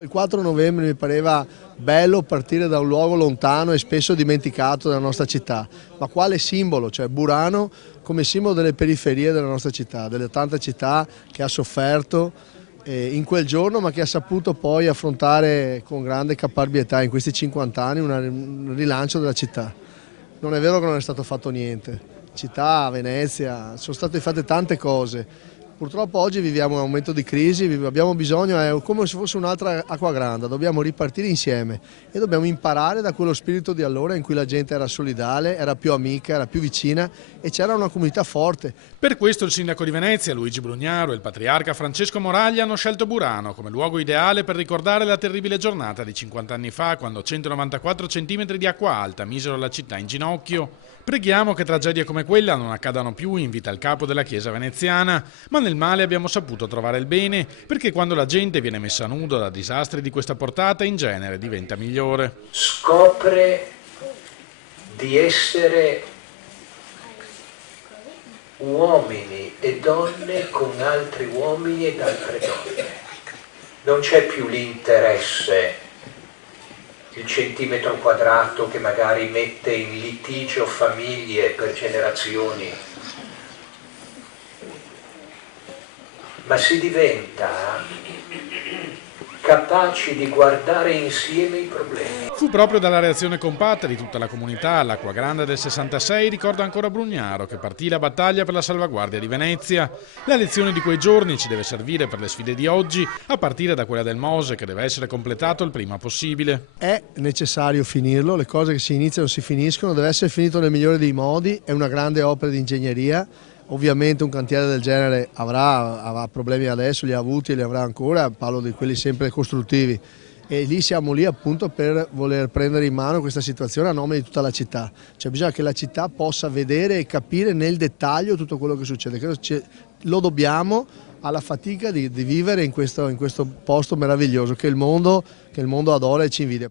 Il 4 novembre mi pareva bello partire da un luogo lontano e spesso dimenticato della nostra città, ma quale simbolo, cioè Burano come simbolo delle periferie della nostra città, delle tante città che ha sofferto in quel giorno ma che ha saputo poi affrontare con grande caparbietà in questi 50 anni un rilancio della città. Non è vero che non è stato fatto niente, città, Venezia, sono state fatte tante cose. Purtroppo oggi viviamo un momento di crisi, abbiamo bisogno, è come se fosse un'altra Acquagranda, dobbiamo ripartire insieme e dobbiamo imparare da quello spirito di allora in cui la gente era solidale, era più amica, era più vicina e c'era una comunità forte. Per questo il sindaco di Venezia, Luigi Brugnaro, e il patriarca Francesco Moraglia hanno scelto Burano come luogo ideale per ricordare la terribile giornata di 50 anni fa, quando 194 centimetri di acqua alta misero la città in ginocchio. Preghiamo che tragedie come quella non accadano più, invita il capo della chiesa veneziana, ma nel male abbiamo saputo trovare il bene, perché quando la gente viene messa a nudo da disastri di questa portata in genere diventa migliore. Scopre di essere uomini e donne con altri uomini ed altre donne. Non c'è più l'interesse, il centimetro quadrato che magari mette in litigio famiglie per generazioni, ma si diventa capaci di guardare insieme i problemi. Fu proprio dalla reazione compatta di tutta la comunità all'Acquagranda del 66, ricorda ancora Brugnaro, che partì la battaglia per la salvaguardia di Venezia. La lezione di quei giorni ci deve servire per le sfide di oggi, a partire da quella del Mose, che deve essere completato il prima possibile. È necessario finirlo, le cose che si iniziano si finiscono, deve essere finito nel migliore dei modi, è una grande opera di ingegneria. Ovviamente un cantiere del genere avrà problemi adesso, li ha avuti e li avrà ancora, parlo di quelli sempre costruttivi. E lì siamo lì appunto per voler prendere in mano questa situazione a nome di tutta la città. Cioè bisogna che la città possa vedere e capire nel dettaglio tutto quello che succede. Lo dobbiamo alla fatica di vivere in questo posto meraviglioso che il mondo adora e ci invidia.